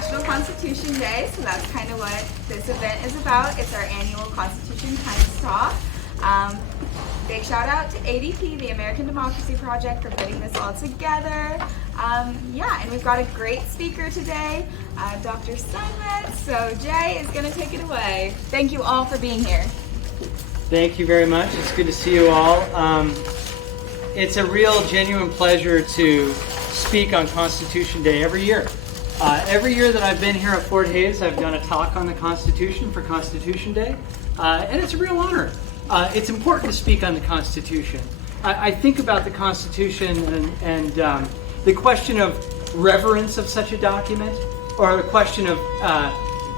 National Constitution Day, so that's kind of what this event is about. It's our annual Constitution Times Talk. Big shout out to ADP, the American Democracy Project, for putting this all together. And we've got a great speaker today, Dr. Steinmetz. So Jay is going to take it away. Thank you all for being here. Thank you very much. It's good to see you all. It's a real, genuine pleasure to speak on Constitution Day every year. Every year that I've been here at Fort Hays, I've done a talk on the Constitution for Constitution Day, and it's a real honor. It's important to speak on the Constitution. I think about the Constitution and the question of reverence of such a document, or the question of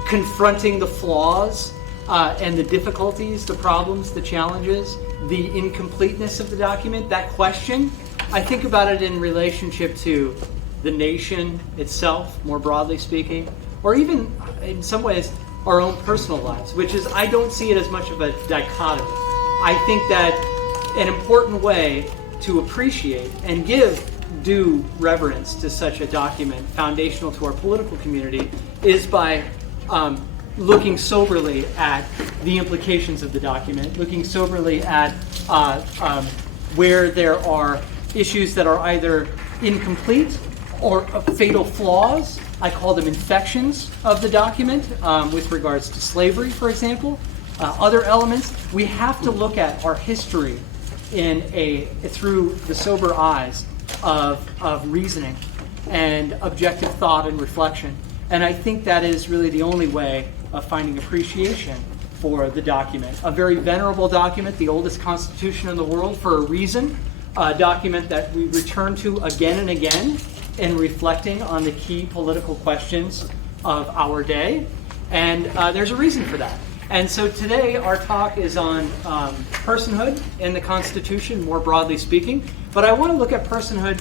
confronting the flaws and the difficulties, the problems, the challenges, the incompleteness of the document. That question, I think about it in relationship to the nation itself, more broadly speaking, or even in some ways our own personal lives, which is, I don't see it as much of a dichotomy. I think that an important way to appreciate and give due reverence to such a document, foundational to our political community, is by looking soberly at the implications of the document, looking soberly at where there are issues that are either incomplete or fatal flaws. I call them infections of the document, with regards to slavery, for example. Other elements, we have to look at our history through the sober eyes of reasoning and objective thought and reflection. And I think that is really the only way of finding appreciation for the document. A very venerable document, the oldest constitution in the world for a reason, a document that we return to again and again in reflecting on the key political questions of our day. And there's a reason for that. And so today our talk is on personhood in the Constitution, more broadly speaking. But I want to look at personhood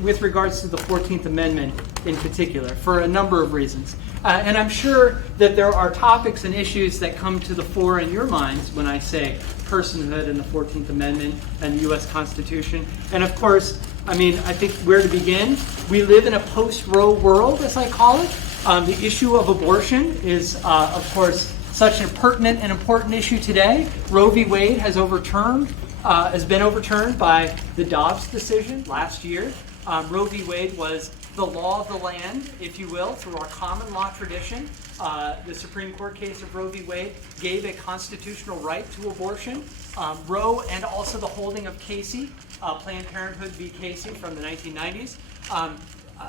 with regards to the 14th Amendment in particular, for a number of reasons. And I'm sure that there are topics and issues that come to the fore in your minds when I say personhood and the 14th Amendment and the U.S. Constitution. And of course, I think where to begin? We live in a post-Roe world, as I call it. The issue of abortion is, of course, such a pertinent and important issue today. Roe v. Wade has been overturned by the Dobbs decision last year. Roe v. Wade was the law of the land, if you will, through our common law tradition. The Supreme Court case of Roe v. Wade gave a constitutional right to abortion. Roe and also the holding of Casey, Planned Parenthood v. Casey from the 1990s,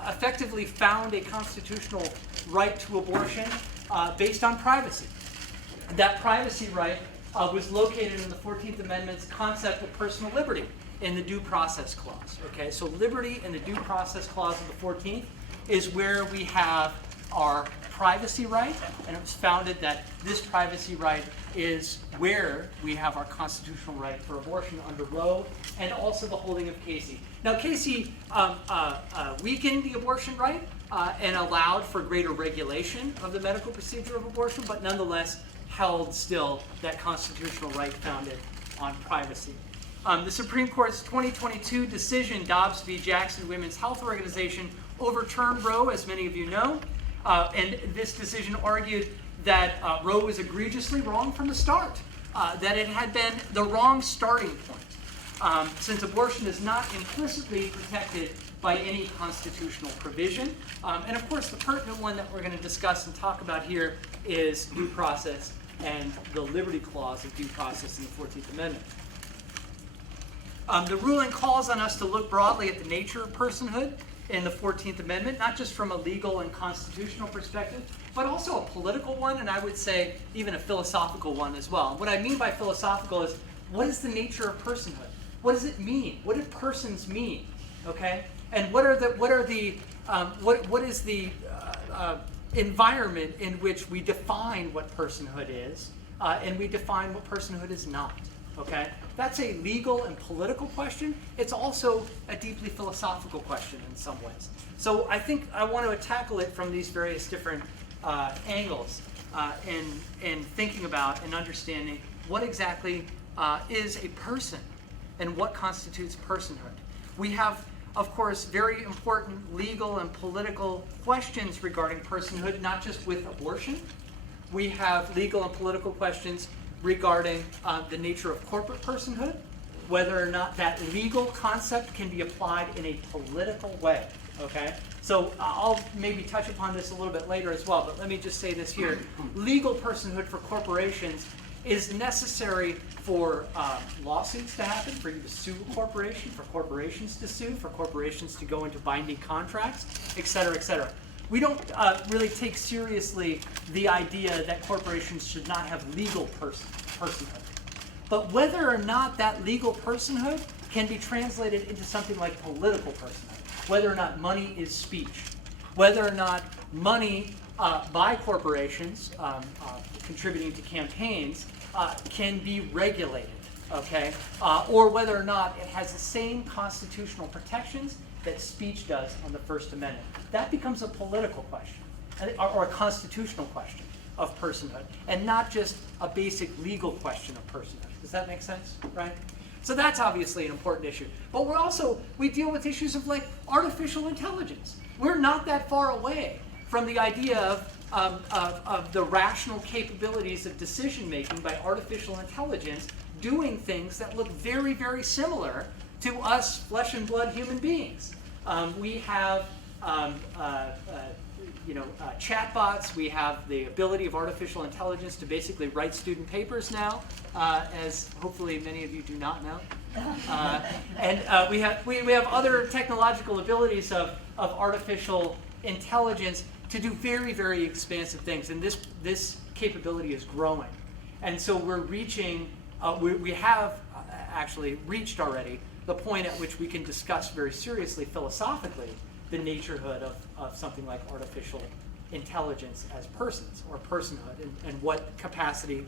effectively found a constitutional right to abortion based on privacy. That privacy right was located in the 14th Amendment's concept of personal liberty in the Due Process Clause. Okay, so liberty in the Due Process Clause of the 14th is where we have our privacy right, and it was founded that this privacy right is where we have our constitutional right for abortion under Roe, and also the holding of Casey. Now, Casey weakened the abortion right and allowed for greater regulation of the medical procedure of abortion, but nonetheless held still that constitutional right founded on privacy. The Supreme Court's 2022 decision, Dobbs v. Jackson Women's Health Organization, overturned Roe, as many of you know, and this decision argued that Roe was egregiously wrong from the start, that it had been the wrong starting point, since abortion is not implicitly protected by any constitutional provision. And of course, the pertinent one that we're going to discuss and talk about here is due process and the Liberty Clause of due process in the 14th Amendment. The ruling calls on us to look broadly at the nature of personhood in the 14th Amendment, not just from a legal and constitutional perspective, but also a political one, and I would say even a philosophical one as well. And what I mean by philosophical is, what is the nature of personhood? What does it mean? What do persons mean? Okay, and what is the environment in which we define what personhood is, and we define what personhood is not. Okay, that's a legal and political question. It's also a deeply philosophical question in some ways. So I think I want to tackle it from these various different angles in thinking about and understanding what exactly is a person and what constitutes personhood. We have of course, very important legal and political questions regarding personhood, not just with abortion. We have legal and political questions regarding the nature of corporate personhood, whether or not that legal concept can be applied in a political way, okay? So I'll maybe touch upon this a little bit later as well, but let me just say this here. Legal personhood for corporations is necessary for lawsuits to happen, for you to sue a corporation, for corporations to sue, for corporations to go into binding contracts, et cetera, et cetera. We don't really take seriously the idea that corporations should not have legal personhood. But whether or not that legal personhood can be translated into something like political personhood, whether or not money is speech, whether or not money by corporations contributing to campaigns can be regulated, okay? Or whether or not it has the same constitutional protections that speech does on the First Amendment. That becomes a political question, or a constitutional question of personhood, and not just a basic legal question of personhood. Does that make sense, right? So that's obviously an important issue. But we deal with issues of like artificial intelligence. We're not that far away from the idea of the rational capabilities of decision making by artificial intelligence doing things that look very, very similar to us flesh and blood human beings. We have chatbots. We have the ability of artificial intelligence to basically write student papers now, as hopefully many of you do not know. And we have other technological abilities of artificial intelligence to do very, very expansive things, and this capability is growing. And so we're reaching, we have actually reached already the point at which we can discuss very seriously philosophically the naturehood of something like artificial intelligence as persons or personhood, and what capacity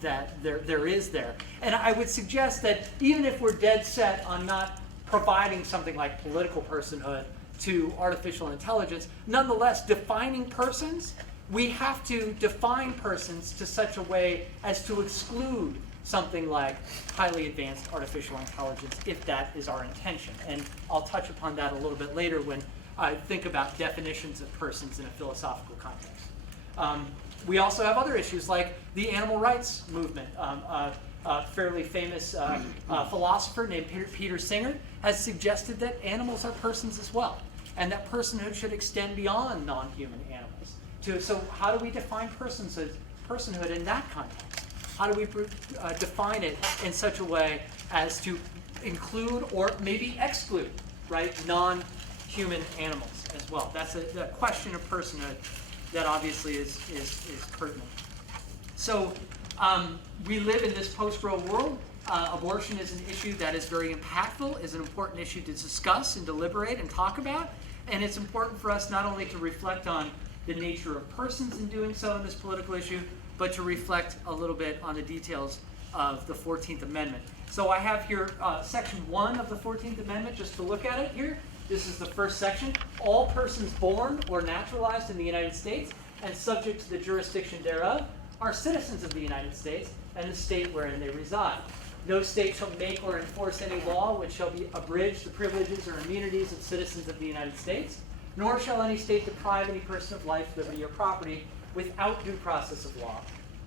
that there is there. And I would suggest that even if we're dead set on not providing something like political personhood to artificial intelligence, nonetheless, defining persons, we have to define persons to such a way as to exclude something like highly advanced artificial intelligence, if that is our intention. And I'll touch upon that a little bit later when I think about definitions of persons in a philosophical context. We also have other issues like the animal rights movement. A fairly famous philosopher named Peter Singer has suggested that animals are persons as well, and that personhood should extend beyond non-human animals. So how do we define personhood in that context? How do we define it in such a way as to include or maybe exclude, right, non-human animals as well? That's a question of personhood that obviously is pertinent. So we live in this post-Roe world. Abortion is an issue that is very impactful, is an important issue to discuss and deliberate and talk about. And it's important for us not only to reflect on the nature of persons in doing so in this political issue, but to reflect a little bit on the details of the 14th Amendment. So I have here Section 1 of the 14th Amendment, just to look at it here. This is the first section. All persons born or naturalized in the United States and subject to the jurisdiction thereof are citizens of the United States and the state wherein they reside. No state shall make or enforce any law which shall abridge the privileges or immunities of citizens of the United States, nor shall any state deprive any person of life, liberty, or property without due process of law,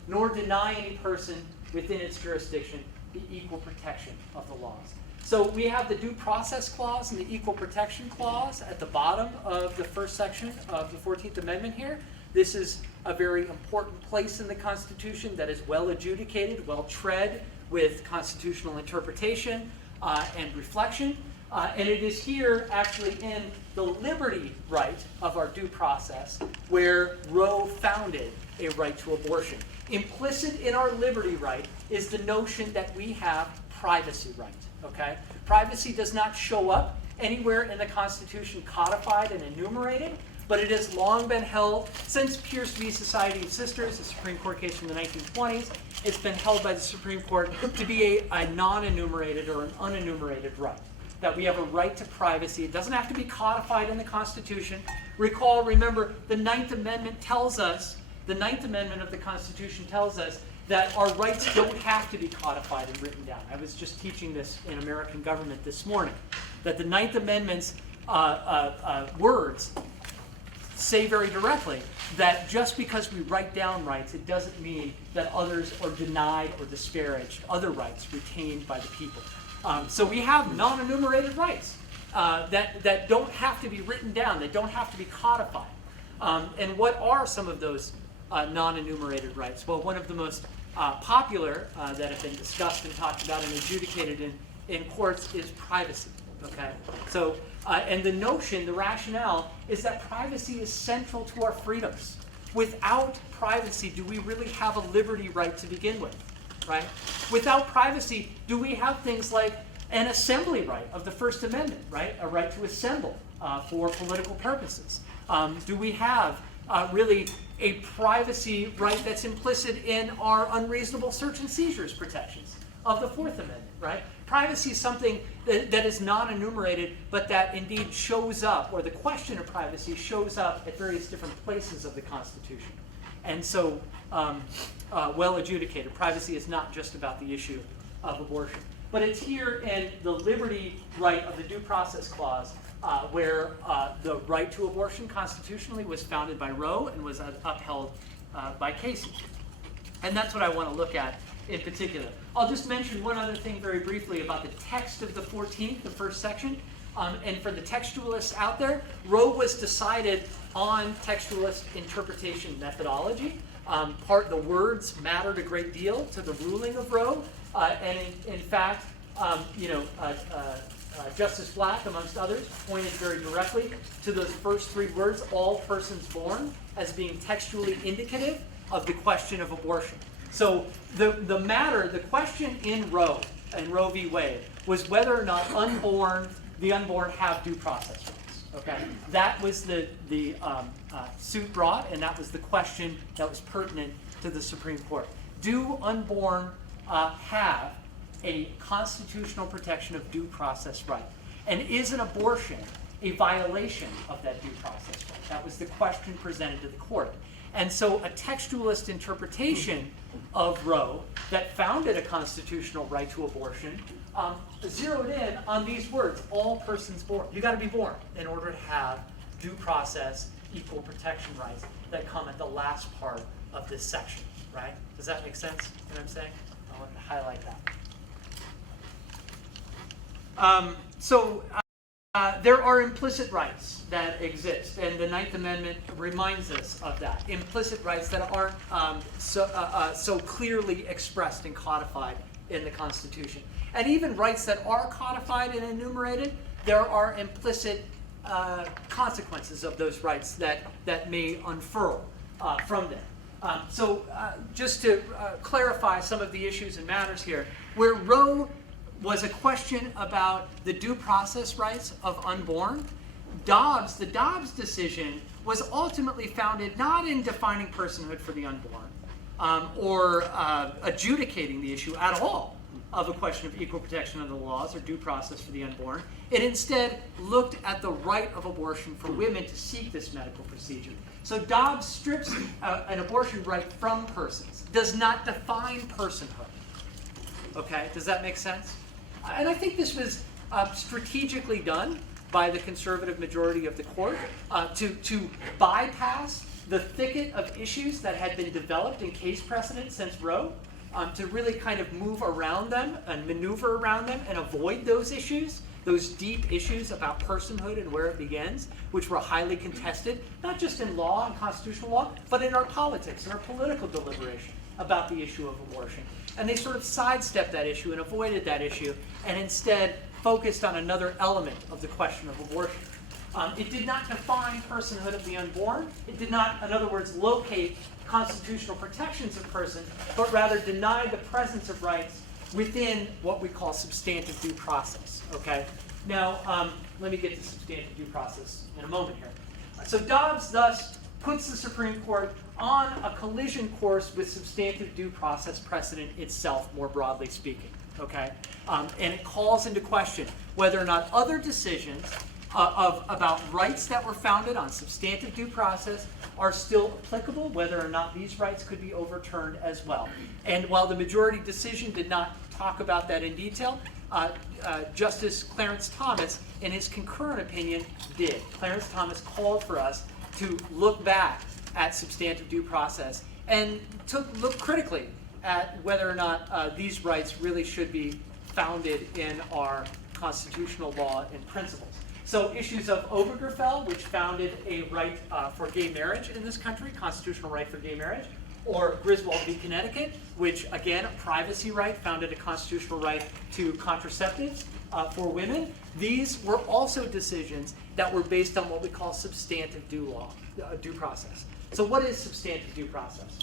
nor deny any person within its jurisdiction the equal protection of the laws. So we have the due process clause and the equal protection clause at the bottom of the first section of the 14th Amendment here. This is a very important place in the Constitution that is well adjudicated, well tread with constitutional interpretation and reflection. And it is here actually in the liberty right of our due process where Roe founded a right to abortion. Implicit in our liberty right is the notion that we have privacy right, okay? Privacy does not show up anywhere in the Constitution codified and enumerated, but it has long been held since Pierce v. Society of Sisters, a Supreme Court case from the 1920s. It's been held by the Supreme Court to be a non-enumerated or an unenumerated right, that we have a right to privacy. It doesn't have to be codified in the Constitution. Remember, the Ninth Amendment tells us, the Ninth Amendment of the Constitution tells us that our rights don't have to be codified and written down. I was just teaching this in American government this morning, that the Ninth Amendment's words say very directly that just because we write down rights, it doesn't mean that others are denied or disparaged, other rights retained by the people. So we have non-enumerated rights that don't have to be written down, that don't have to be codified. And what are some of those non-enumerated rights? Well, one of the most popular that have been discussed and talked about and adjudicated in courts is privacy. Okay, so and the notion, the rationale, is that privacy is central to our freedoms. Without privacy, do we really have a liberty right to begin with, right? Without privacy, do we have things like an assembly right of the First Amendment, right? A right to assemble for political purposes. Do we have really a privacy right that's implicit in our unreasonable search and seizures protections of the Fourth Amendment, right? Privacy is something that is non-enumerated, but that indeed shows up, or the question of privacy shows up at various different places of the Constitution. And so, well adjudicated. Privacy is not just about the issue of abortion. But it's here in the liberty right of the Due Process Clause where the right to abortion constitutionally was founded by Roe and was upheld by Casey. And that's what I want to look at in particular. I'll just mention one other thing very briefly about the text of the 14th, the first section. And for the textualists out there, Roe was decided on textualist interpretation methodology. The words mattered a great deal to the ruling of Roe. And in fact, Justice Black, amongst others, pointed very directly to those first three words, all persons born, as being textually indicative of the question of abortion. So the question in Roe v. Wade, was whether or not the unborn have due process rights. Okay, that was the suit brought, and that was the question that was pertinent to the Supreme Court. Do unborn have a constitutional protection of due process right? And is an abortion a violation of that due process right? That was the question presented to the court. And so a textualist interpretation of Roe that founded a constitutional right to abortion zeroed in on these words, all persons born. You got to be born in order to have due process, equal protection rights that come at the last part of this section, right? Does that make sense, what I'm saying? I want to highlight that. There are implicit rights that exist, and the Ninth Amendment reminds us of that. Implicit rights that aren't so clearly expressed and codified in the Constitution. And even rights that are codified and enumerated, there are implicit consequences of those rights that may unfurl from them. Just to clarify some of the issues and matters here, where Roe was a question about the due process rights of unborn, the Dobbs decision was ultimately founded not in defining personhood for the unborn or adjudicating the issue at all of a question of equal protection under the laws or due process for the unborn. It instead looked at the right of abortion for women to seek this medical procedure. So Dobbs strips an abortion right from persons, does not define personhood. Okay, does that make sense? And I think this was strategically done by the conservative majority of the court to bypass the thicket of issues that had been developed in case precedent since Roe, to really kind of move around them and maneuver around them and avoid those issues, those deep issues about personhood and where it begins, which were highly contested, not just in law and constitutional law, but in our politics and our political deliberation about the issue of abortion. And they sort of sidestepped that issue and avoided that issue and instead focused on another element of the question of abortion. It did not define personhood of the unborn. It did not, in other words, locate constitutional protections of persons, but rather denied the presence of rights within what we call substantive due process. Okay? Now, let me get to substantive due process in a moment here. So Dobbs thus puts the Supreme Court on a collision course with substantive due process precedent itself, more broadly speaking. Okay? And it calls into question whether or not other decisions about rights that were founded on substantive due process are still applicable, whether or not these rights could be overturned as well. And while the majority decision did not talk about that in detail, Justice Clarence Thomas, in his concurrent opinion, did. Clarence Thomas called for us to look back at substantive due process and look critically at whether or not these rights really should be founded in our constitutional law and principles. So issues of Obergefell, which founded a right for gay marriage in this country, constitutional right for gay marriage, or Griswold v. Connecticut, which again, a privacy right, founded a constitutional right to contraceptives for women. These were also decisions that were based on what we call substantive due process. So what is substantive due process?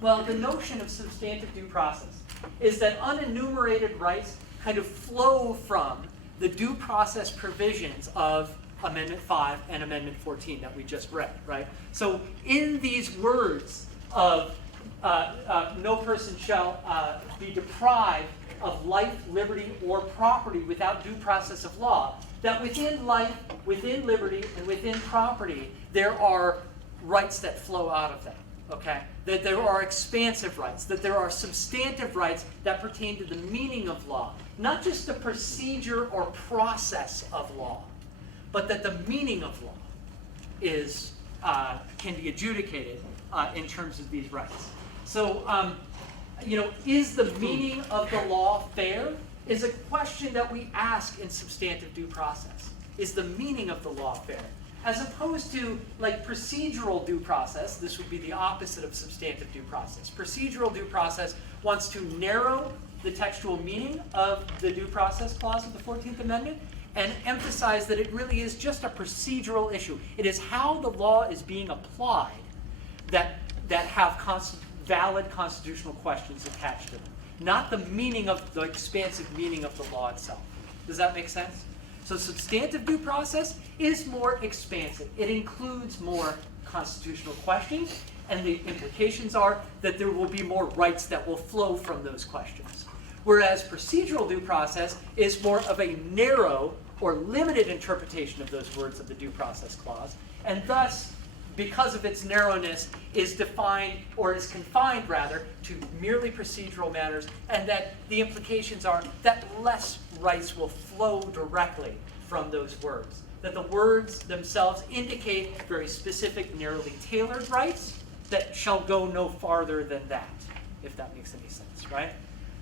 Well, the notion of substantive due process is that unenumerated rights kind of flow from the due process provisions of Amendment 5 and Amendment 14 that we just read, right? So in these words of no person shall be deprived of life, liberty, or property without due process of law, that within life, within liberty, and within property, there are rights that flow out of them, okay? That there are expansive rights, that there are substantive rights that pertain to the meaning of law, not just the procedure or process of law, but that the meaning of law is can be adjudicated in terms of these rights. So, is the meaning of the law fair? Is a question that we ask in substantive due process. Is the meaning of the law fair? As opposed to like procedural due process, this would be the opposite of substantive due process. Procedural due process wants to narrow the textual meaning of the due process clause of the 14th Amendment and emphasize that it really is just a procedural issue. It is how the law is being applied that have valid constitutional questions attached to them, not the meaning of the expansive meaning of the law itself. Does that make sense? So substantive due process is more expansive. It includes more constitutional questions, and the implications are that there will be more rights that will flow from those questions. Whereas procedural due process is more of a narrow or limited interpretation of those words of the due process clause, and thus, because of its narrowness, is defined, or is confined rather, to merely procedural matters, and that the implications are that less rights will flow directly from those words. That the words themselves indicate very specific, narrowly tailored rights that shall go no farther than that, if that makes any sense, right?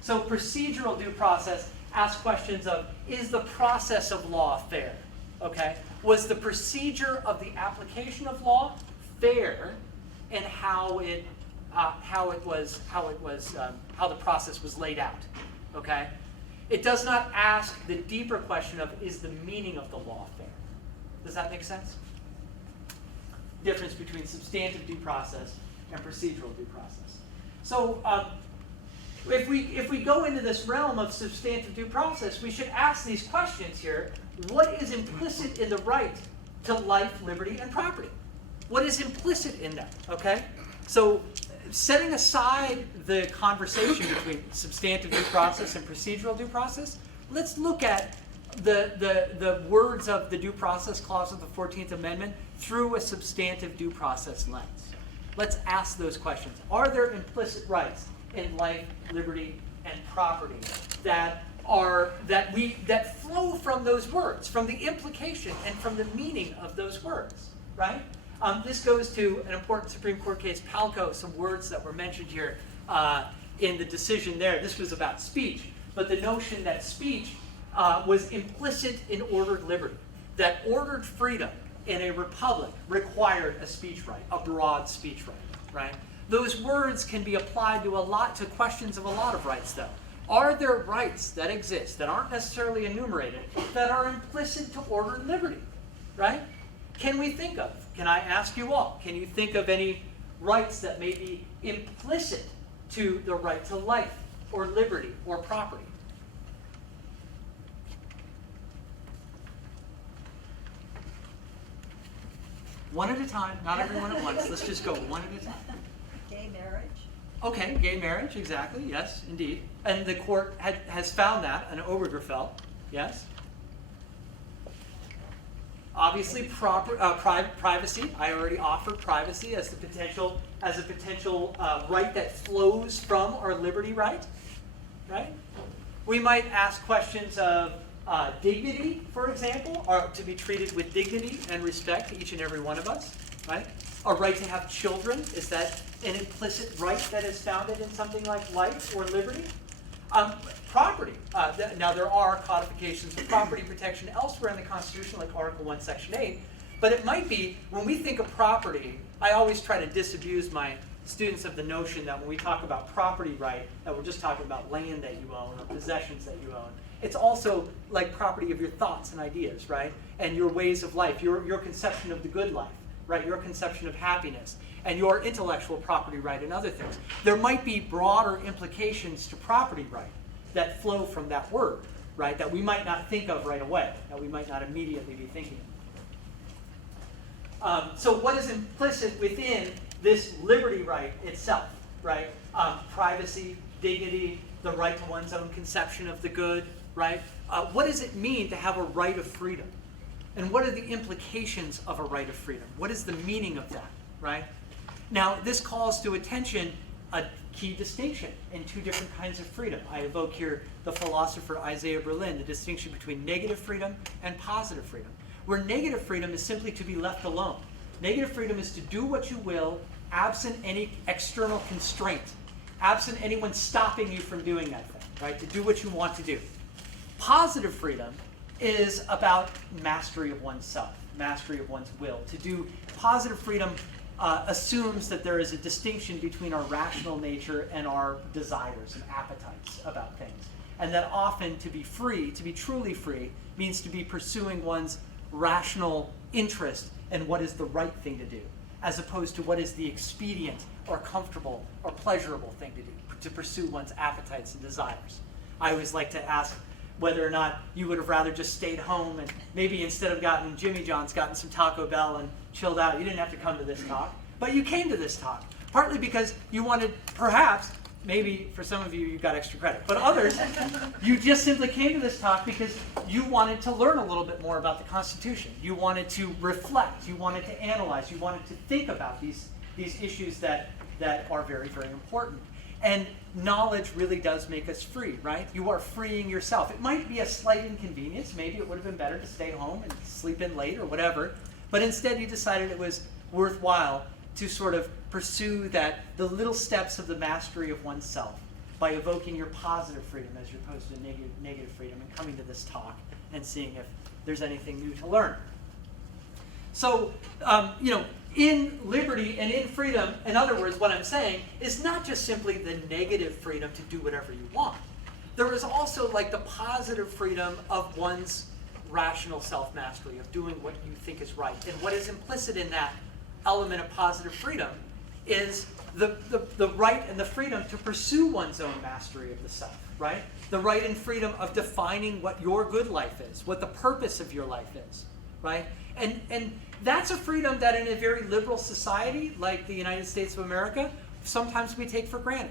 So procedural due process asks questions of, is the process of law fair? Okay? Was the procedure of the application of law fair in how the process was laid out? Okay? It does not ask the deeper question of, is the meaning of the law fair? Does that make sense? Difference between substantive due process and procedural due process. So if we go into this realm of substantive due process, we should ask these questions here. What is implicit in the right to life, liberty, and property? What is implicit in that, okay? So setting aside the conversation between substantive due process and procedural due process, let's look at the words of the due process clause of the 14th Amendment through a substantive due process lens. Let's ask those questions. Are there implicit rights in life, liberty, and property that flow from those words, from the implication and from the meaning of those words, right? This goes to an important Supreme Court case, Palco, some words that were mentioned here in the decision there. This was about speech, but the notion that speech was implicit in ordered liberty, that ordered freedom in a republic required a speech right, a broad speech right, right? Those words can be applied to questions of a lot of rights, though. Are there rights that exist that aren't necessarily enumerated that are implicit to ordered liberty, right? Can I ask you all, can you think of any rights that may be implicit to the right to life or liberty or property? One at a time, not everyone at once. Let's just go one at a time. Gay marriage. Okay, gay marriage, exactly, yes, indeed. And the court has found that, an Obergefell, yes. Obviously, privacy. I already offered privacy as a potential right that flows from our liberty right, right? We might ask questions of dignity, for example, or to be treated with dignity and respect, each and every one of us, right? A right to have children, is that an implicit right that is founded in something like life or liberty? Property. Now there are codifications of property protection elsewhere in the Constitution, like Article 1, Section 8, but it might be, when we think of property, I always try to disabuse my students of the notion that when we talk about property right, that we're just talking about land that you own or possessions that you own. It's also like property of your thoughts and ideas, right? And your ways of life, your conception of the good life, right? Your conception of happiness, and your intellectual property right and other things. There might be broader implications to property right that flow from that word, right? That we might not think of right away, that we might not immediately be thinking of. So what is implicit within this liberty right itself, right? Privacy, dignity, the right to one's own conception of the good, right? What does it mean to have a right of freedom? And what are the implications of a right of freedom? What is the meaning of that, right? Now, this calls to attention a key distinction in two different kinds of freedom. I evoke here the philosopher Isaiah Berlin, the distinction between negative freedom and positive freedom, where negative freedom is simply to be left alone. Negative freedom is to do what you will, absent any external constraint, absent anyone stopping you from doing that thing, right? To do what you want to do. Positive freedom is about mastery of oneself, mastery of one's will. To do positive freedom assumes that there is a distinction between our rational nature and our desires and appetites about things. And that often to be free, to be truly free, means to be pursuing one's rational interest in what is the right thing to do, as opposed to what is the expedient or comfortable or pleasurable thing to do, to pursue one's appetites and desires. I always like to ask whether or not you would have rather just stayed home and maybe instead of gotten Jimmy John's, gotten some Taco Bell and chilled out. You didn't have to come to this talk, but you came to this talk, partly because you wanted, perhaps, maybe for some of you, you got extra credit, but others, you just simply came to this talk because you wanted to learn a little bit more about the Constitution. You wanted to reflect, you wanted to analyze, you wanted to think about these issues that are very, very important. And knowledge really does make us free, right? You are freeing yourself. It might be a slight inconvenience. Maybe it would have been better to stay home and sleep in late or whatever. But instead you decided it was worthwhile to sort of pursue the little steps of the mastery of oneself by evoking your positive freedom as opposed to negative freedom and coming to this talk and seeing if there's anything new to learn. So, in liberty and in freedom, in other words, what I'm saying is not just simply the negative freedom to do whatever you want. There is also like the positive freedom of one's rational self-mastery, of doing what you think is right. And what is implicit in that element of positive freedom is the right and the freedom to pursue one's own mastery of the self, right? The right and freedom of defining what your good life is, what the purpose of your life is, right? And that's a freedom that in a very liberal society like the United States of America, sometimes we take for granted.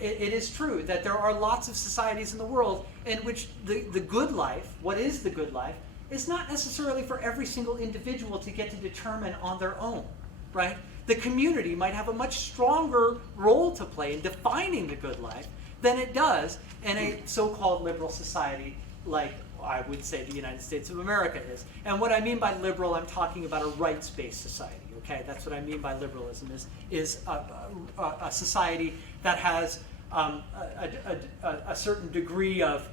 It is true that there are lots of societies in the world in which the good life, what is the good life, is not necessarily for every single individual to get to determine on their own, right? The community might have a much stronger role to play in defining the good life than it does in a so-called liberal society like I would say the United States of America is. And what I mean by liberal, I'm talking about a rights-based society, okay? That's what I mean by liberalism, is a society that has a certain degree of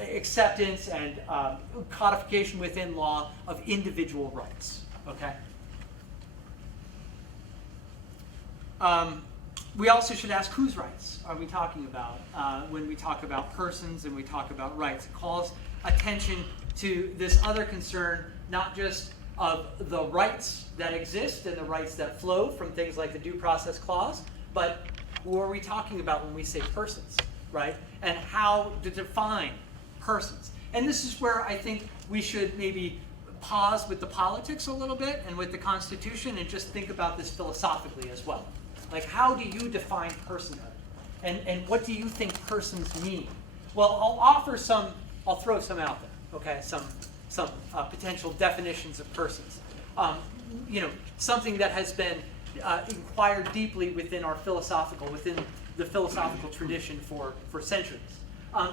acceptance and codification within law of individual rights, okay? We also should ask whose rights are we talking about when we talk about persons and we talk about rights. It calls attention to this other concern, not just of the rights that exist and the rights that flow from things like the Due Process Clause, but who are we talking about when we say persons, right? And how to define persons. And this is where I think we should maybe pause with the politics a little bit and with the Constitution and just think about this philosophically as well. Like, how do you define personhood? And what do you think persons mean? Well, I'll throw some out there, okay? Some potential definitions of persons. Something that has been inquired deeply within our philosophical, within the philosophical tradition for centuries.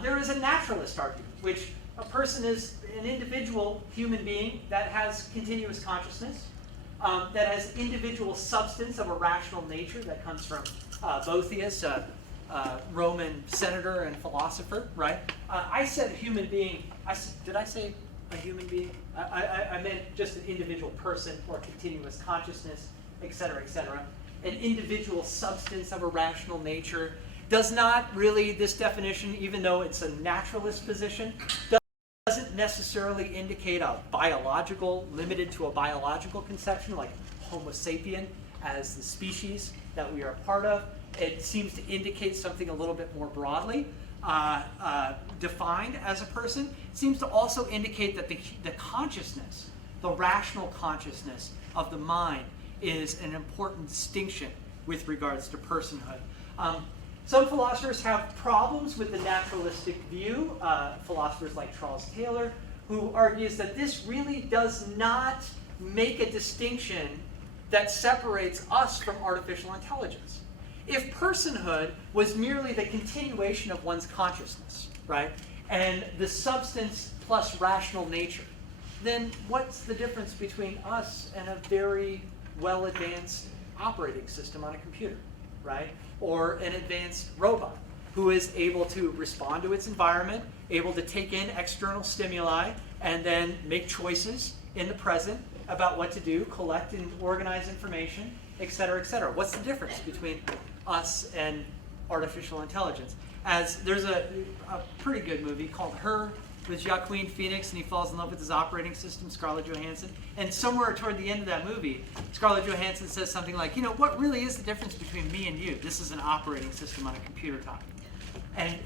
There is a naturalist argument, which a person is an individual human being that has continuous consciousness, that has individual substance of a rational nature that comes from Boethius, Roman senator and philosopher, right? I said human being, did I say a human being? I meant just an individual person or continuous consciousness, et cetera, an individual substance of a rational nature. Does not really, this definition, even though it's a naturalist position, doesn't necessarily indicate a biological, limited to a biological conception like Homo sapien as the species that we are a part of. It seems to indicate something a little bit more broadly defined as a person. It seems to also indicate that the consciousness, the rational consciousness of the mind is an important distinction with regards to personhood. Some philosophers have problems with the naturalistic view, philosophers like Charles Taylor, who argues that this really does not make a distinction that separates us from artificial intelligence. If personhood was merely the continuation of one's consciousness, right, and the substance plus rational nature, then what's the difference between us and a very well-advanced operating system on a computer, right? Or an advanced robot who is able to respond to its environment, able to take in external stimuli, and then make choices in the present about what to do, collect and organize information, et cetera, et cetera. What's the difference between us and artificial intelligence? As there's a pretty good movie called Her with Joaquin Phoenix, and he falls in love with his operating system, Scarlett Johansson. And somewhere toward the end of that movie, Scarlett Johansson says something like, what really is the difference between me and you? This is an operating system on a computer talking. And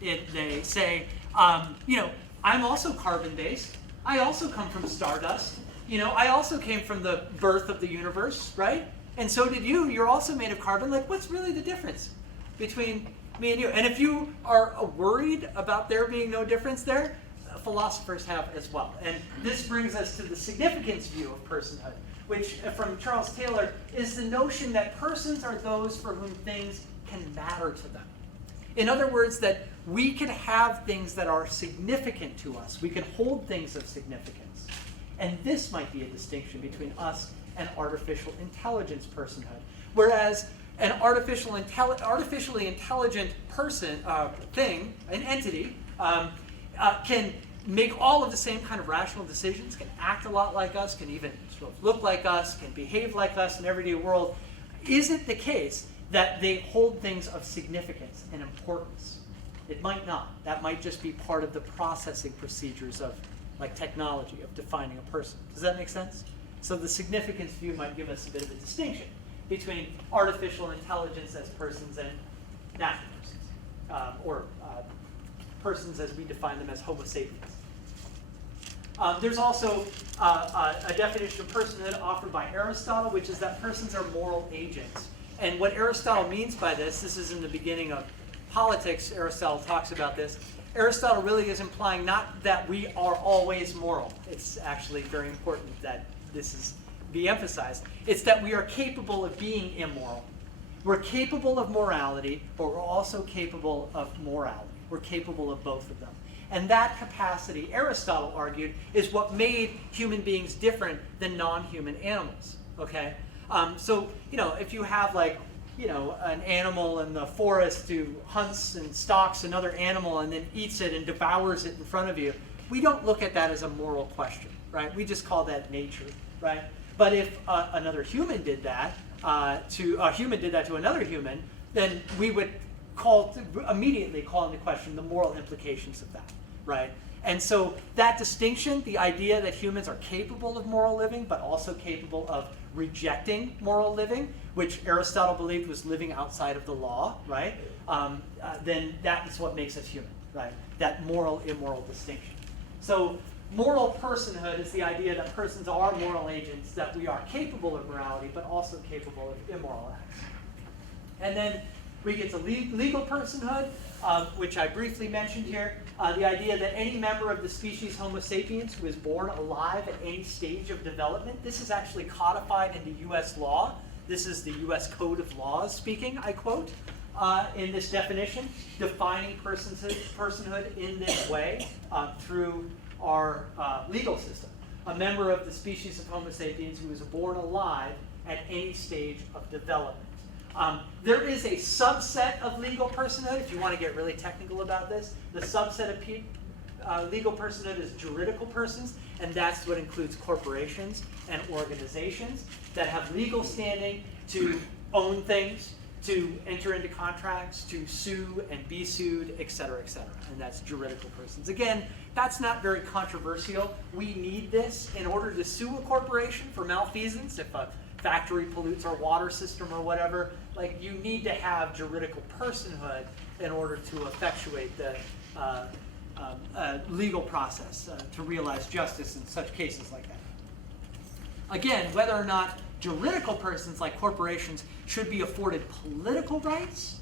they say, I'm also carbon-based. I also come from stardust. I also came from the birth of the universe, right? And so did you. You're also made of carbon. Like, what's really the difference between me and you? And if you are worried about there being no difference there, philosophers have as well. And this brings us to the significance view of personhood, which from Charles Taylor is the notion that persons are those for whom things can matter to them. In other words, that we can have things that are significant to us. We can hold things of significance. And this might be a distinction between us and artificial intelligence personhood. Whereas an artificially intelligent person, thing, an entity, can make all of the same kind of rational decisions, can act a lot like us, can even sort of look like us, can behave like us in the everyday world. Is it the case that they hold things of significance and importance? It might not. That might just be part of the processing procedures of technology, of defining a person. Does that make sense? So the significance view might give us a bit of a distinction between artificial intelligence as persons and natural persons, or persons as we define them as Homo sapiens. There's also a definition of personhood offered by Aristotle, which is that persons are moral agents. And what Aristotle means by this is in the beginning of Politics, Aristotle talks about this. Aristotle really is implying not that we are always moral. It's actually very important that this be emphasized. It's that we are capable of being immoral. We're capable of morality, but we're also capable of morality. We're capable of both of them. And that capacity, Aristotle argued, is what made human beings different than non-human animals. Okay? So, if you have an animal in the forest who hunts and stalks another animal and then eats it and devours it in front of you, we don't look at that as a moral question, right? We just call that nature, right? But if another human did that to another human, then we would immediately call into question the moral implications of that, right? And so that distinction, the idea that humans are capable of moral living, but also capable of rejecting moral living, which Aristotle believed was living outside of the law, right? Then that is what makes us human, right? That moral-immoral distinction. So moral personhood is the idea that persons are moral agents, that we are capable of morality, but also capable of immoral acts. And then we get to legal personhood, which I briefly mentioned here. The idea that any member of the species Homo sapiens who is born alive at any stage of development, this is actually codified into U.S. law. This is the U.S. Code of Laws speaking, I quote. in this definition, defining personhood in this way through our legal system. A member of the species of Homo sapiens who is born alive at any stage of development. There is a subset of legal personhood, if you want to get really technical about this. The subset of legal personhood is juridical persons, and that's what includes corporations and organizations that have legal standing to own things, to enter into contracts, to sue and be sued, et cetera, and that's juridical persons. Again, that's not very controversial. We need this in order to sue a corporation for malfeasance. If a factory pollutes our water system or whatever, like, you need to have juridical personhood in order to effectuate the legal process to realize justice in such cases like that. Again, whether or not juridical persons like corporations should be afforded political rights,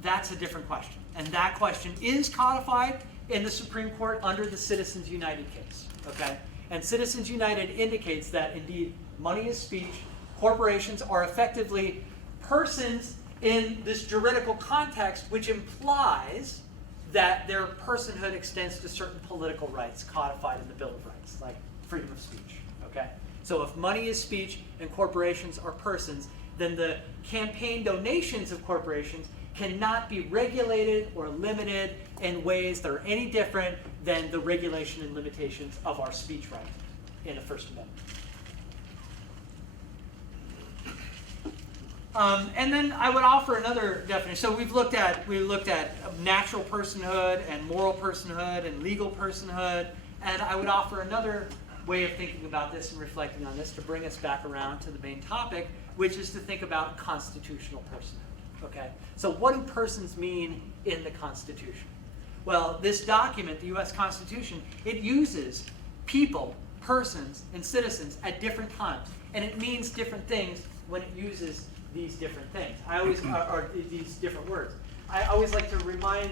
that's a different question. And that question is codified in the Supreme Court under the Citizens United case. Okay? And Citizens United indicates that indeed money is speech. Corporations are effectively persons in this juridical context, which implies that their personhood extends to certain political rights codified in the Bill of Rights, like freedom of speech. Okay? So if money is speech and corporations are persons, then the campaign donations of corporations cannot be regulated or limited in ways that are any different than the regulation and limitations of our speech right in the First Amendment. And then I would offer another definition. So we looked at natural personhood and moral personhood and legal personhood, and I would offer another way of thinking about this and reflecting on this to bring us back around to the main topic, which is to think about constitutional personhood. Okay? So what do persons mean in the Constitution? Well, this document, the U.S. Constitution, it uses people, persons, and citizens at different times, and it means different things when it uses these different things. Or these different words. I always like to remind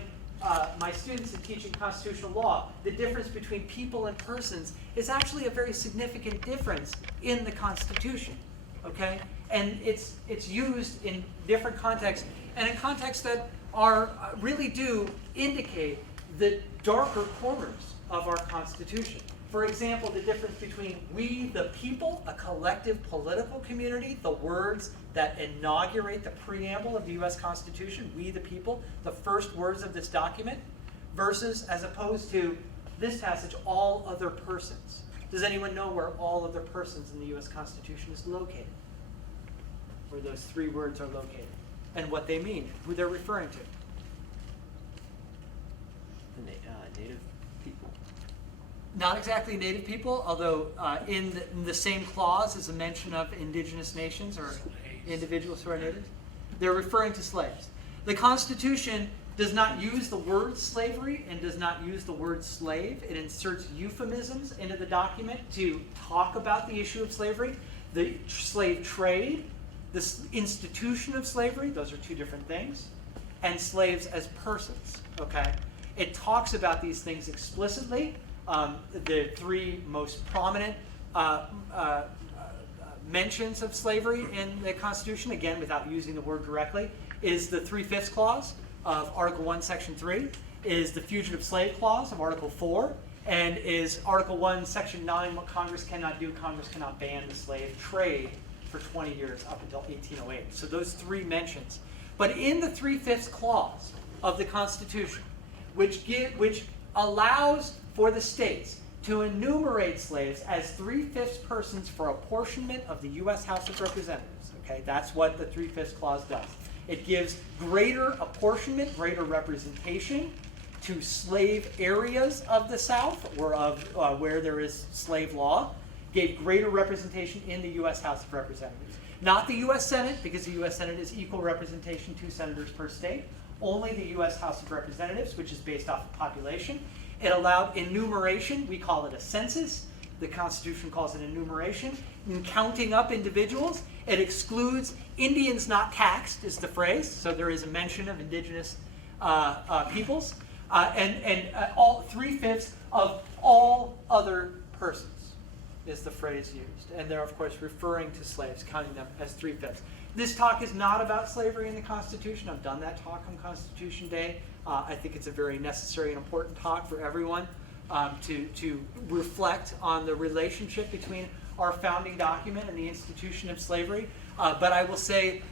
my students in teaching constitutional law, the difference between people and persons is actually a very significant difference in the Constitution, okay? And it's used in different contexts, and in contexts that are really do indicate the darker corners of our Constitution. For example, the difference between we the people, a collective political community, the words that inaugurate the preamble of the U.S. Constitution, we the people, the first words of this document, versus, as opposed to this passage, all other persons. Does anyone know where all other persons in the U.S. Constitution is located? Where those three words are located, and what they mean, who they're referring to. Native people. Not exactly native people, although in the same clause is a mention of indigenous nations or individuals who are natives. They're referring to slaves. The Constitution does not use the word slavery and does not use the word slave. It inserts euphemisms into the document to talk about the issue of slavery. The slave trade, the institution of slavery, those are two different things, and slaves as persons, okay? It talks about these things explicitly. The three most prominent mentions of slavery in the Constitution, again, without using the word directly, is the 3/5 clause of Article 1, Section 3, is the Fugitive Slave Clause of Article 4, and is Article 1, Section 9, what Congress cannot do, Congress cannot ban the slave trade for 20 years up until 1808. So those three mentions. But in the 3/5 clause of the Constitution, which allows for the states to enumerate slaves as 3/5 persons for apportionment of the U.S. House of Representatives. Okay, that's what the 3/5 clause does. It gives greater apportionment, greater representation to slave areas of the South or of where there is slave law, gave greater representation in the U.S. House of Representatives. Not the U.S. Senate, because the U.S. Senate is equal representation, 2 senators per state. Only the U.S. House of Representatives, which is based off of population. It allowed enumeration. We call it a census. The Constitution calls it enumeration. In counting up individuals, it excludes Indians not taxed, is the phrase. So there is a mention of indigenous peoples. And all 3/5 of all other persons is the phrase used. And they're, of course, referring to slaves, counting them as 3/5. This talk is not about slavery in the Constitution. I've done that talk on Constitution Day. I think it's a very necessary and important talk for everyone to reflect on the relationship between our founding document and the institution of slavery. But I will say,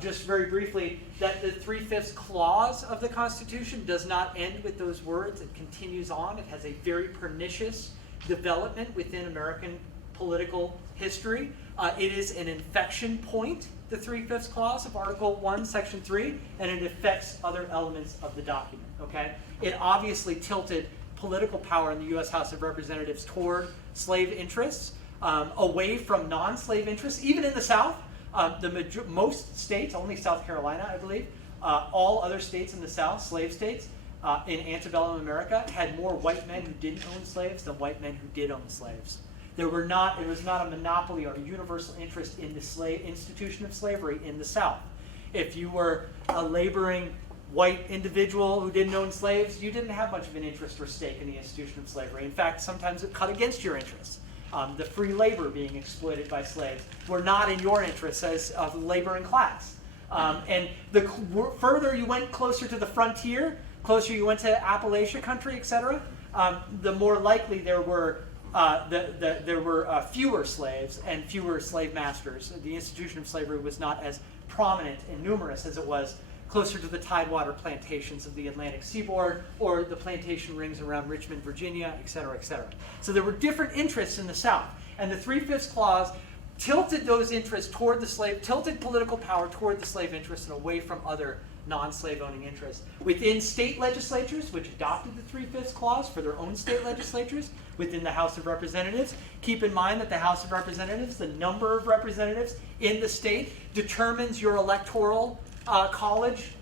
just very briefly, that the 3/5 clause of the Constitution does not end with those words. It continues on. It has a very pernicious development within American political history. It is an infection point, the 3/5 clause of Article 1, Section 3, and it affects other elements of the document. Okay? It obviously tilted political power in the U.S. House of Representatives toward slave interests, away from non-slave interests, even in the South. Most states, only South Carolina, I believe, all other states in the South, slave states, in antebellum America, had more white men who didn't own slaves than white men who did own slaves. It was not a monopoly or a universal interest in the institution of slavery in the South. If you were a laboring white individual who didn't own slaves, you didn't have much of an interest or stake in the institution of slavery. In fact, sometimes it cut against your interests. The free labor being exploited by slaves were not in your interests as a laboring class. And the further you went closer to the frontier, closer you went to Appalachia country, etc., the more likely there were fewer slaves and fewer slave masters. The institution of slavery was not as prominent and numerous as it was closer to the tidewater plantations of the Atlantic seaboard or the plantation rings around Richmond, Virginia, et cetera, et cetera. So there were different interests in the South. And the 3/5 clause tilted those interests toward the slave, tilted political power toward the slave interests and away from other non-slave owning interests. Within state legislatures, which adopted the 3/5 clause for their own state legislatures, within the House of Representatives, keep in mind that the House of Representatives, the number of representatives in the state, determines your electoral college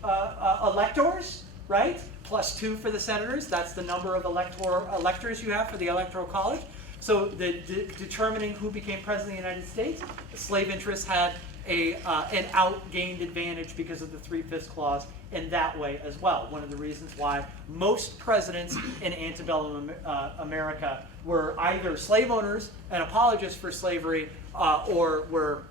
electors, right? +2 for the senators. That's the number of electors you have for the electoral college. So determining who became president of the United States, the slave interests had an outgained advantage because of the 3/5 clause in that way as well. One of the reasons why most presidents in antebellum America were either slave owners and apologists for slavery, or were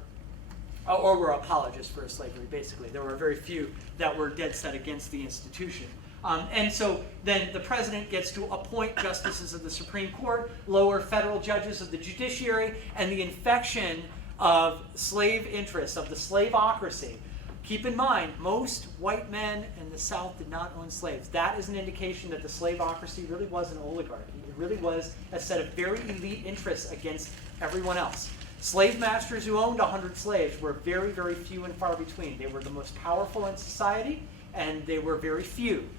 apologists for slavery, basically. There were very few that were dead set against the institution. And so then the president gets to appoint justices of the Supreme Court, lower federal judges of the judiciary, and the infection of slave interests, of the slaveocracy. Keep in mind, most white men in the South did not own slaves. That is an indication that the slaveocracy really was an oligarchy. It really was a set of very elite interests against everyone else. Slave masters who owned 100 slaves were very, very few and far between. They were the most powerful in society, and they were very few.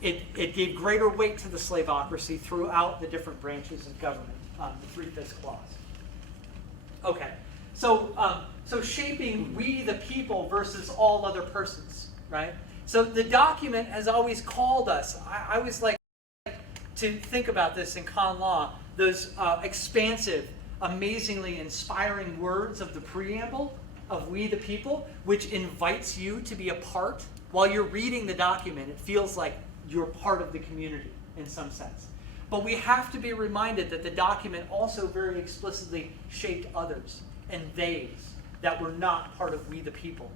It gave greater weight to the slaveocracy throughout the different branches of government, the 3/5 clause. Okay, so shaping we the people versus all other persons, right? So the document has always called us, I always like to think about this in con law, those expansive, amazingly inspiring words of the preamble of we the people, which invites you to be a part. While you're reading the document, it feels like you're part of the community in some sense. But we have to be reminded that the document also very explicitly shaped others and theys that were not part of we the people.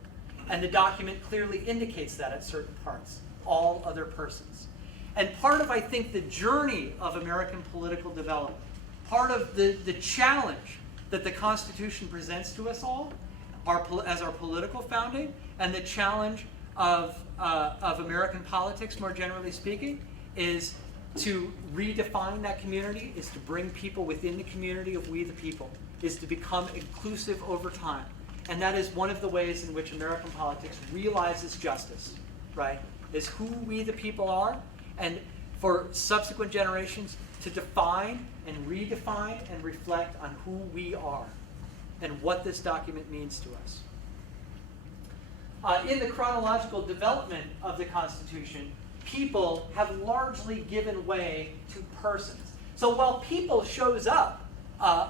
And the document clearly indicates that at certain parts, all other persons. And part of, I think, the journey of American political development, part of the challenge that the Constitution presents to us all as our political founding, and the challenge of American politics more generally speaking, is to redefine that community, is to bring people within the community of we the people, is to become inclusive over time. And that is one of the ways in which American politics realizes justice, right? Is who we the people are, and for subsequent generations to define and redefine and reflect on who we are and what this document means to us. In the chronological development of the Constitution, people have largely given way to persons. So while people shows up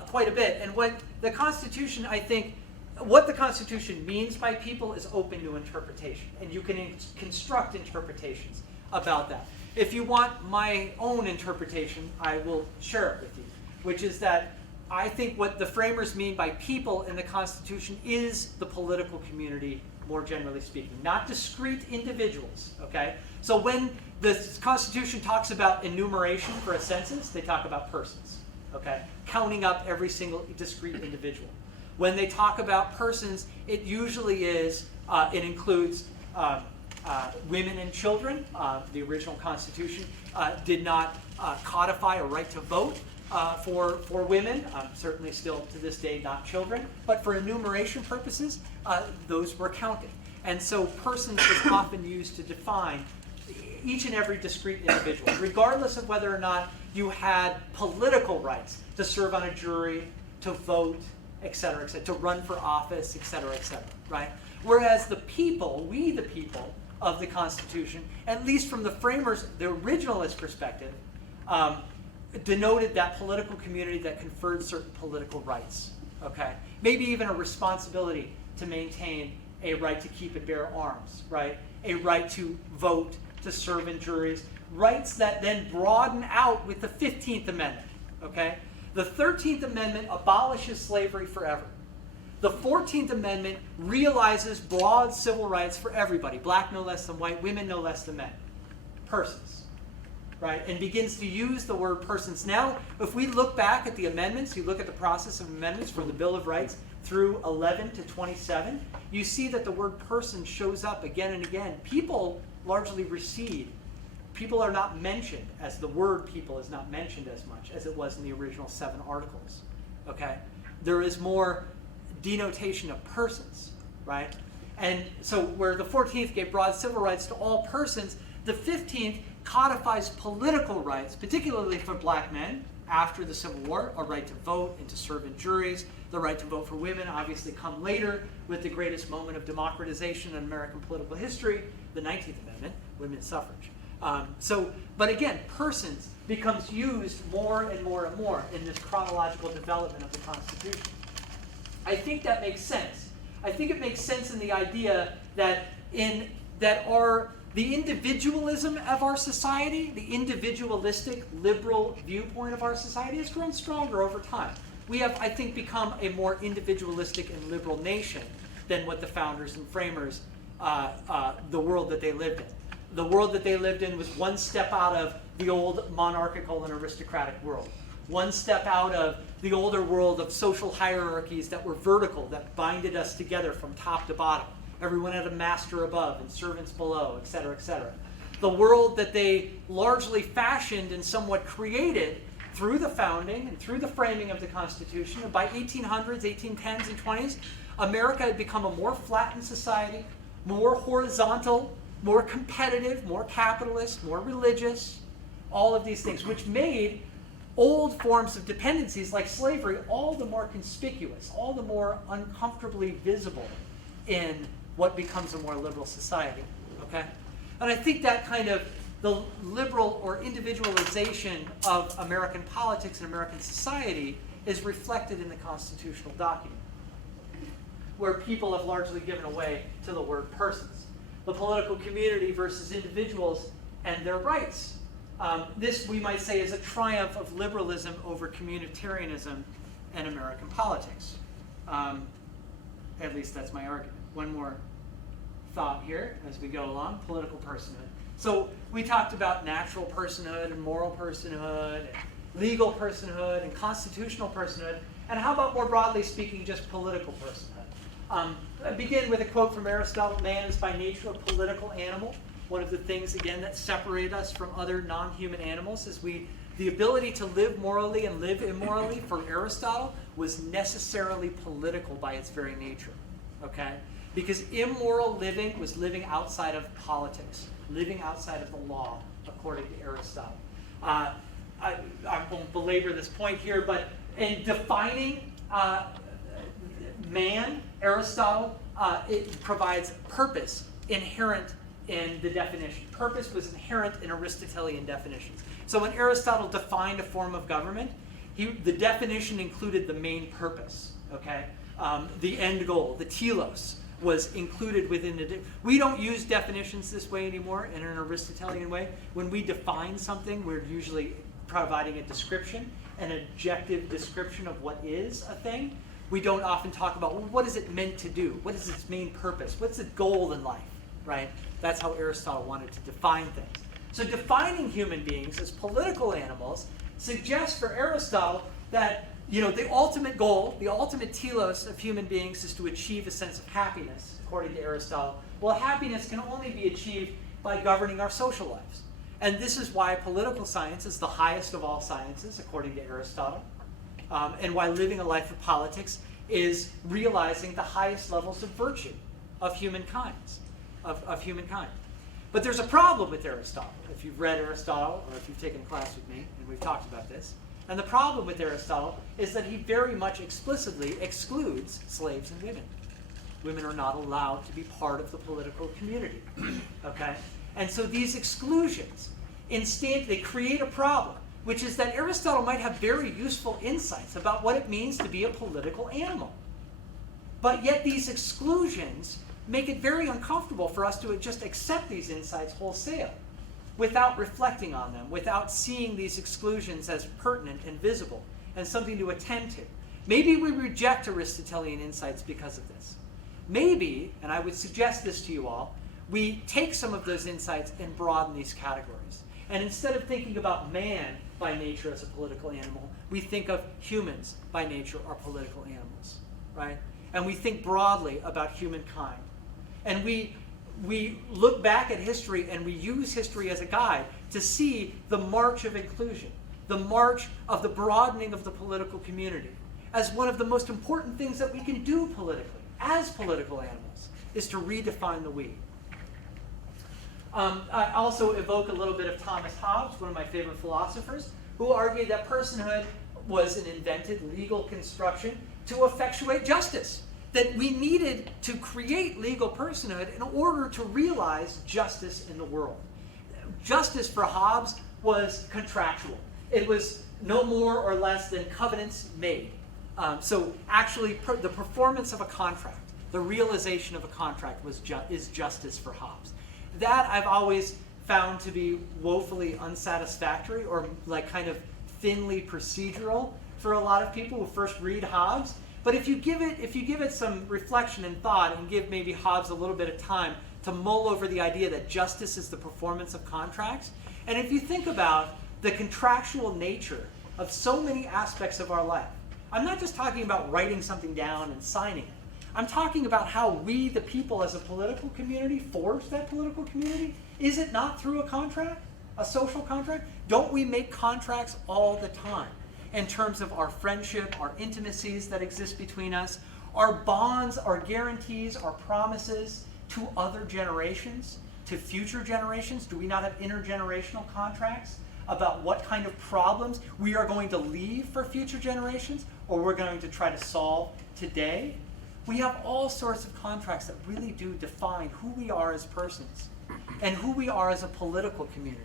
quite a bit, and what the Constitution, I think, what the Constitution means by people is open to interpretation, and you can construct interpretations about that. If you want my own interpretation, I will share it with you, which is that I think what the framers mean by people in the Constitution is the political community, more generally speaking, not discrete individuals, okay? So when the Constitution talks about enumeration for a census, they talk about persons, okay? Counting up every single discrete individual. When they talk about persons, it usually is, it includes women and children. The original Constitution did not codify a right to vote for women, certainly still to this day not children, but for enumeration purposes, those were counted. And so persons was often used to define each and every discrete individual, regardless of whether or not you had political rights to serve on a jury, to vote, et cetera, to run for office, et cetera, right? Whereas the people, we the people of the Constitution, at least from the framers, the originalist perspective, denoted that political community that conferred certain political rights, okay? Maybe even a responsibility to maintain a right to keep and bear arms, right? A right to vote, to serve in juries, rights that then broaden out with the 15th Amendment, okay? The 13th Amendment abolishes slavery forever. The 14th Amendment realizes broad civil rights for everybody, black no less than white, women no less than men, persons, right? And begins to use the word persons. Now, if we look back at the amendments, you look at the process of amendments from the Bill of Rights through 11 to 27, you see that the word person shows up again and again. People largely recede. People are not mentioned, as the word people is not mentioned as much as it was in the original 7 articles, okay? There is more denotation of persons, right? And so where the 14th gave broad civil rights to all persons, the 15th codifies political rights, particularly for black men after the Civil War, a right to vote and to serve in juries. The right to vote for women obviously come later with the greatest moment of democratization in American political history, the 19th Amendment, women's suffrage. But again, persons becomes used more and more and more in this chronological development of the Constitution. I think that makes sense. I think it makes sense in the idea that the individualism of our society, the individualistic liberal viewpoint of our society has grown stronger over time. We have, I think, become a more individualistic and liberal nation than what the founders and framers, the world that they lived in. The world that they lived in was one step out of the old monarchical and aristocratic world. One step out of the older world of social hierarchies that were vertical, that binded us together from top to bottom. Everyone had a master above and servants below, et cetera, et cetera. The world that they largely fashioned and somewhat created through the founding and through the framing of the Constitution. And by 1800s, 1810s, and 20s, America had become a more flattened society, more horizontal, more competitive, more capitalist, more religious, all of these things, which made old forms of dependencies like slavery all the more conspicuous, all the more uncomfortably visible in what becomes a more liberal society, okay? And I think that kind of the liberal or individualization of American politics and American society is reflected in the constitutional document, where people have largely given away to the word persons. The political community versus individuals and their rights. This, we might say, is a triumph of liberalism over communitarianism in American politics. At least that's my argument. One more thought here as we go along, political personhood. So we talked about natural personhood and moral personhood, and legal personhood and constitutional personhood, and how about more broadly speaking, just political personhood? I begin with a quote from Aristotle: "Man is by nature a political animal." One of the things, again, that separate us from other non-human animals is the ability to live morally and live immorally for Aristotle was necessarily political by its very nature, okay? Because immoral living was living outside of politics, living outside of the law, according to Aristotle. I won't belabor this point here, but in defining man, Aristotle, it provides purpose inherent in the definition. Purpose was inherent in Aristotelian definitions. So when Aristotle defined a form of government, the definition included the main purpose, okay? The end goal, the telos, was included within the... We don't use definitions this way anymore in an Aristotelian way. When we define something, we're usually providing a description, an objective description of what is a thing. We don't often talk about, well, what is it meant to do? What is its main purpose? What's its goal in life, right? That's how Aristotle wanted to define things. So defining human beings as political animals suggests for Aristotle that the ultimate goal, the ultimate telos of human beings is to achieve a sense of happiness, according to Aristotle. Well, happiness can only be achieved by governing our social lives. And this is why political science is the highest of all sciences, according to Aristotle, and why living a life of politics is realizing the highest levels of virtue of humankind. But there's a problem with Aristotle. If you've read Aristotle, or if you've taken a class with me, and we've talked about this, and the problem with Aristotle is that he very much explicitly excludes slaves and women. Women are not allowed to be part of the political community, okay? And so these exclusions, instead, they create a problem, which is that Aristotle might have very useful insights about what it means to be a political animal. But yet these exclusions make it very uncomfortable for us to just accept these insights wholesale without reflecting on them, without seeing these exclusions as pertinent and visible and something to attend to. Maybe we reject Aristotelian insights because of this. Maybe, and I would suggest this to you all, we take some of those insights and broaden these categories. And instead of thinking about man by nature as a political animal, we think of humans by nature are political animals, right? And we think broadly about humankind. And we look back at history and we use history as a guide to see the march of inclusion, the march of the broadening of the political community as one of the most important things that we can do politically, as political animals, is to redefine the we. I also evoke a little bit of Thomas Hobbes, one of my favorite philosophers, who argued that personhood was an invented legal construction to effectuate justice. That we needed to create legal personhood in order to realize justice in the world. Justice for Hobbes was contractual. It was no more or less than covenants made. So actually, the performance of a contract, the realization of a contract is justice for Hobbes. That I've always found to be woefully unsatisfactory, or like kind of thinly procedural for a lot of people who first read Hobbes. But if you give it some reflection and thought, and give maybe Hobbes a little bit of time to mull over the idea that justice is the performance of contracts, and if you think about the contractual nature of so many aspects of our life, I'm not just talking about writing something down and signing it. I'm talking about how we, the people as a political community, forge that political community. Is it not through a contract, a social contract? Don't we make contracts all the time in terms of our friendship, our intimacies that exist between us, our bonds, our guarantees, our promises to other generations, to future generations? Do we not have intergenerational contracts about what kind of problems we are going to leave for future generations, or we're going to try to solve today? We have all sorts of contracts that really do define who we are as persons and who we are as a political community.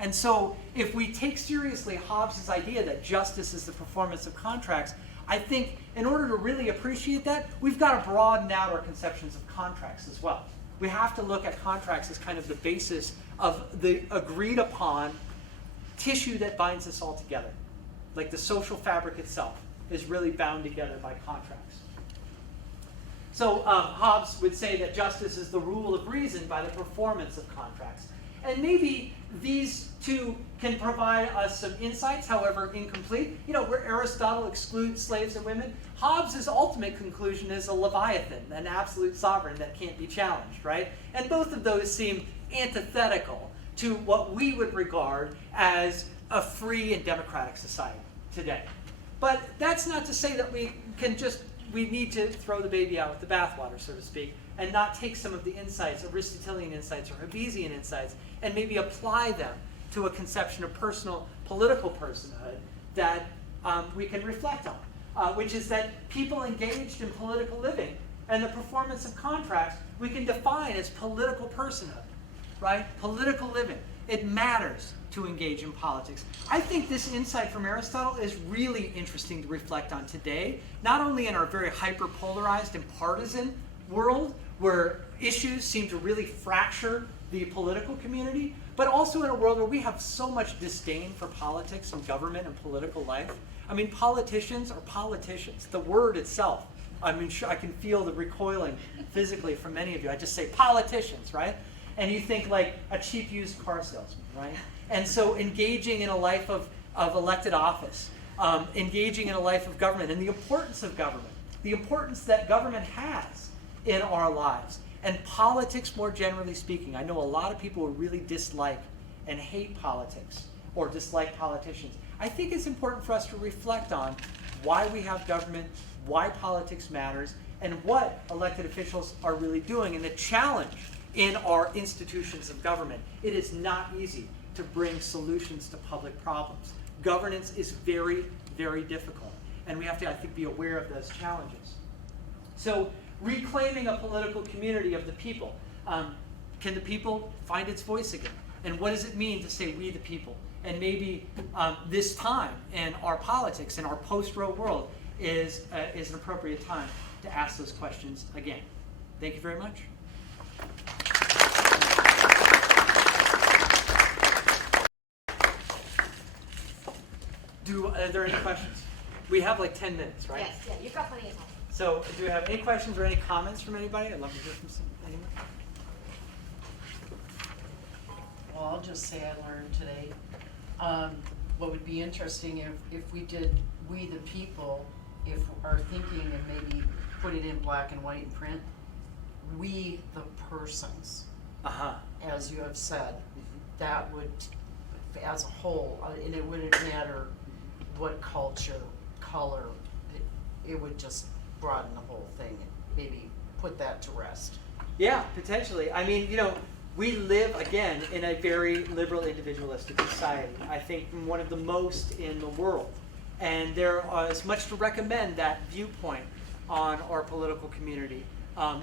And so if we take seriously Hobbes' idea that justice is the performance of contracts, I think in order to really appreciate that, we've got to broaden out our conceptions of contracts as well. We have to look at contracts as kind of the basis of the agreed upon tissue that binds us all together. Like the social fabric itself is really bound together by contracts. So Hobbes would say that justice is the rule of reason by the performance of contracts. And maybe these two can provide us some insights, however incomplete. Where Aristotle excludes slaves and women, Hobbes' ultimate conclusion is a leviathan, an absolute sovereign that can't be challenged, right? And both of those seem antithetical to what we would regard as a free and democratic society today. But that's not to say that we need to throw the baby out with the bathwater, so to speak, and not take some of the insights, Aristotelian insights or Hobbesian insights, and maybe apply them to a conception of political personhood that we can reflect on, which is that people engaged in political living and the performance of contracts we can define as political personhood, right? Political living. It matters to engage in politics. I think this insight from Aristotle is really interesting to reflect on today, not only in our very hyper-polarized and partisan world, where issues seem to really fracture the political community, but also in a world where we have so much disdain for politics and government and political life. I mean, politicians are politicians. The word itself, I mean, I can feel the recoiling physically from many of you. I just say politicians, right? And you think like a cheap used car salesman, right? And so engaging in a life of elected office, engaging in a life of government, and the importance of government, the importance that government has in our lives, and politics more generally speaking. I know a lot of people who really dislike and hate politics or dislike politicians. I think it's important for us to reflect on why we have government, why politics matters, and what elected officials are really doing, and the challenge in our institutions of government. It is not easy to bring solutions to public problems. Governance is very, very difficult, and we have to, I think, be aware of those challenges. So, reclaiming a political community of the people. Can the people find its voice again? And what does it mean to say we the people? And maybe this time in our politics, in our post-Roe world, is an appropriate time to ask those questions again. Thank you very much. Are there any questions? We have like 10 minutes, right? Yes, yeah, you've got plenty of time. So, do we have any questions or any comments from anybody? I'd love to hear from anyone. Well, I'll just say I learned today. What would be interesting if we did we the people, if our thinking and maybe put it in black and white print, we the persons, as you have said, that would, as a whole, and it wouldn't matter what culture, color, it would just broaden the whole thing and maybe put that to rest. Yeah, potentially. I mean, you know, we live, again, in a very liberal individualistic society. I think one of the most in the world. And there is much to recommend that viewpoint on our political community,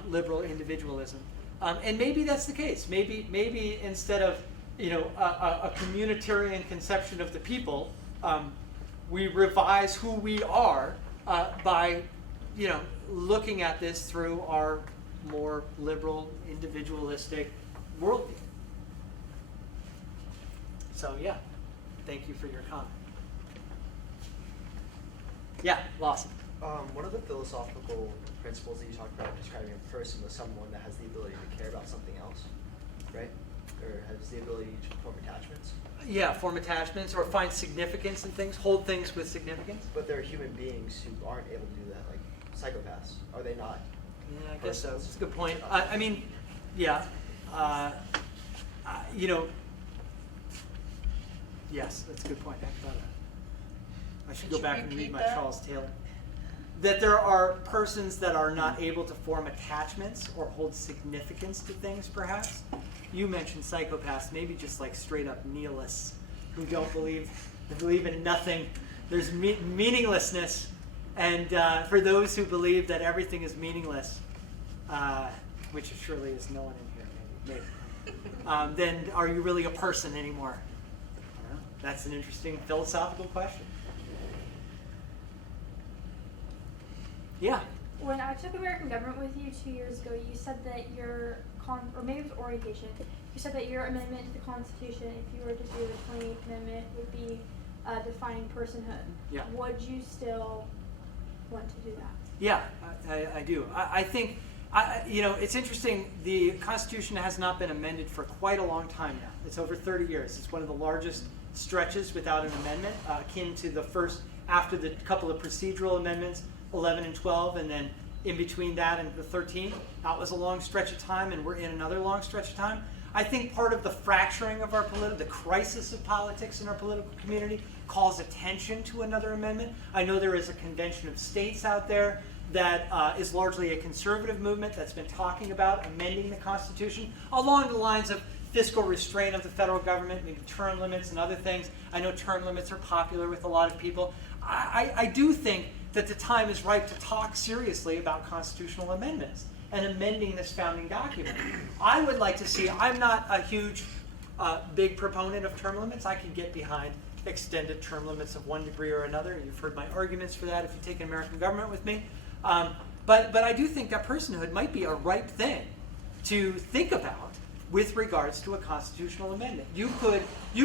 liberal individualism. And maybe that's the case. Maybe instead of, you know, a communitarian conception of the people, we revise who we are by, you know, looking at this through our more liberal, individualistic worldview. So yeah, thank you for your comment. Yeah, Lawson. One of the philosophical principles that you talked about describing a person was someone that has the ability to care about something else, right? Or has the ability to form attachments. Yeah, form attachments or find significance in things, hold things with significance. But there are human beings who aren't able to do that, like psychopaths. Are they not? Yeah, I guess so. That's a good point. I mean, yeah. You know, yes, that's a good point. I hadn't thought of that. I should Could go you back and read repeat my that? Charles Taylor. That there are persons that are not able to form attachments or hold significance to things, perhaps. You mentioned psychopaths, maybe just like straight up nihilists who don't believe in nothing. There's meaninglessness. And for those who believe that everything is meaningless, which surely is no one in here, maybe. Then are you really a person anymore? That's an interesting philosophical question. Yeah. When I took American government with you 2 years ago, you said that your or maybe it was orientation, you said that your amendment to the Constitution, if you were to do the 28th Amendment, would be defining personhood. Yeah. Would you still want to do that? Yeah, I do. I think, you know, it's interesting. The Constitution has not been amended for quite a long time now. It's over 30 years. It's one of the largest stretches without an amendment, akin to the first, after the couple of procedural amendments, 11 and 12, and then in between that and the 13th. That was a long stretch of time, and we're in another long stretch of time. I think part of the fracturing of our the crisis of politics in our political community calls attention to another amendment. I know there is a convention of states out there that is largely a conservative movement that's been talking about amending the Constitution along the lines of fiscal restraint of the federal government, maybe term limits and other things. I know term limits are popular with a lot of people. I do think that the time is ripe to talk seriously about constitutional amendments and amending this founding document. I would like to see, I'm not a huge, big proponent of term limits. I can get behind extended term limits of one degree or another. You've heard my arguments for that if you take an American government with me. But I do think that personhood might be a ripe thing to think about with regards to a constitutional amendment. You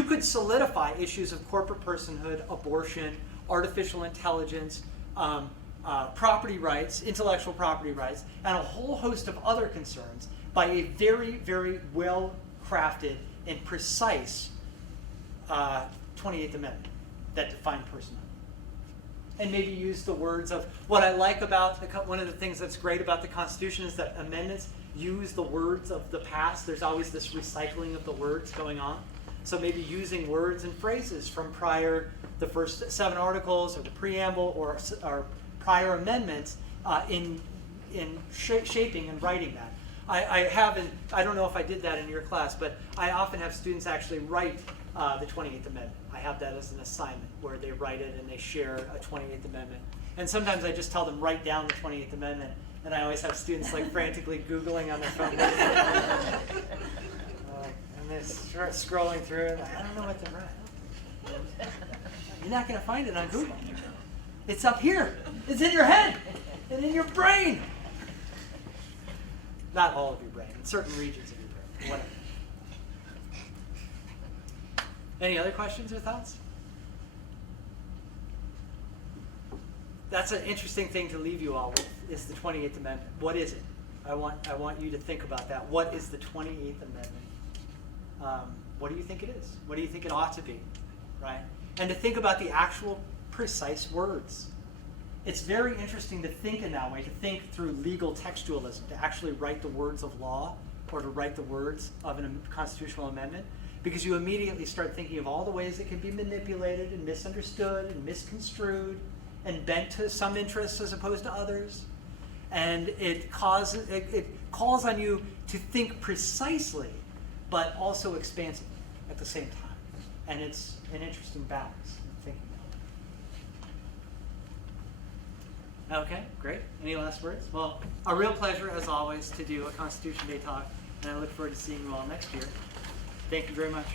could solidify issues of corporate personhood, abortion, artificial intelligence, property rights, intellectual property rights, and a whole host of other concerns by a very, very well-crafted and precise 28th Amendment that defined personhood. And maybe use the words of what I like about one of the things that's great about the Constitution is that amendments use the words of the past. There's always this recycling of the words going on. So maybe using words and phrases from the first 7 articles or the preamble or prior amendments in shaping and writing that. I don't know if I did that in your class, but I often have students actually write the 28th Amendment. I have that as an assignment where they write it and they share a 28th Amendment. And sometimes I just tell them write down the 28th Amendment, and I always have students like frantically Googling on their phone. And they start scrolling through it. I don't know what to write. You're not going to find it on Google. It's up here. It's in your head and in your brain. Not all of your brain, in certain regions of your brain, whatever. Any other questions or thoughts? That's an interesting thing to leave you all with, is the 28th Amendment. What is it? I want you to think about that. What is the 28th Amendment? What do you think it is? What do you think it ought to be? Right? And to think about the actual precise words. It's very interesting to think in that way, to think through legal textualism, to actually write the words of law or to write the words of a constitutional amendment, because you immediately start thinking of all the ways it can be manipulated and misunderstood and misconstrued and bent to some interests as opposed to others. And it calls on you to think precisely, but also expansively at the same time. And it's an interesting balance in thinking that way. Okay, great. Any last words? Well, a real pleasure, as always, to do a Constitution Day talk, and I look forward to seeing you all next year. Thank you very much.